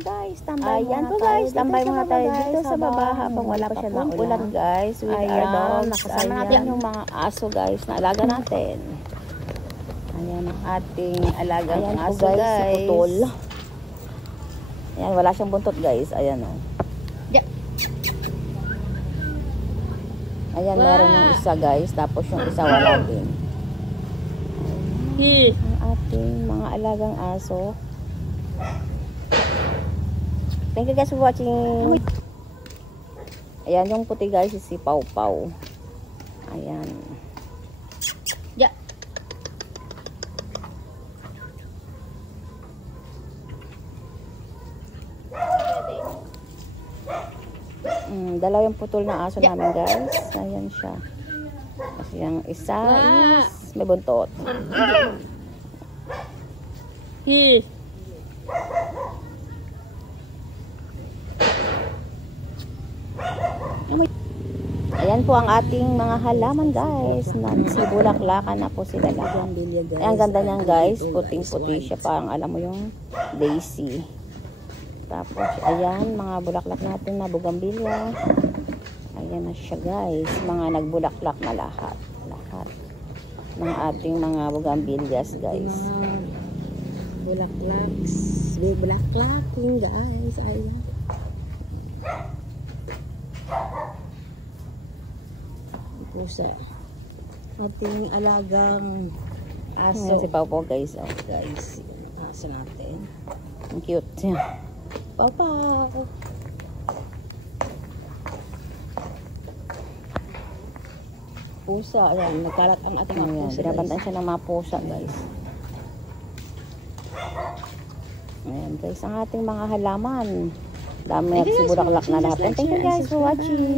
guys, tambay Ayan muna po tayo. guys, tambay muna tayo dito sa baba habang wala pa siya ulan guys. With our dogs. nakasama Ayan. natin yung mga aso guys na alaga natin. Ayan ang ating alagang Ayan po aso guys. si Putol. Ayan, wala siyang buntot guys. Ayan o. Ayan, meron yung isa guys. Tapos yung isa wala din. Ang ating mga alagang aso. Thank you guys for watching. Ayan yung puti guys, si Pau Pau. Ayan. Dalawa yung putol na aso namin guys. Ayan siya. Kasi yung isa is may buntot. Ayan po ang ating mga halaman guys. Nagsibulaklakan na po sila lahat. Ayan, ang ganda niyan guys. Puting-puti siya. Parang alam mo yung daisy. Tapos ayan, mga bulaklak natin na bougainvillea. Ayan na siya guys. Mga nagbulaklak na lahat. Lahat ng ating mga bougainvilleas guys. Bulaklaking guys. Ayan. Pusa. Ating alagang aso. Ayan si Pau Pau guys. Oh. Guys, aso natin. Ang cute. Papa. Pusa. Ayan, nagkalat ang ating mga pusa. Binabantaan siya ng mga pusa guys. Ayan guys, ang ating mga halaman. Dami nagsibulaklak na lahat. Thank you guys for watching.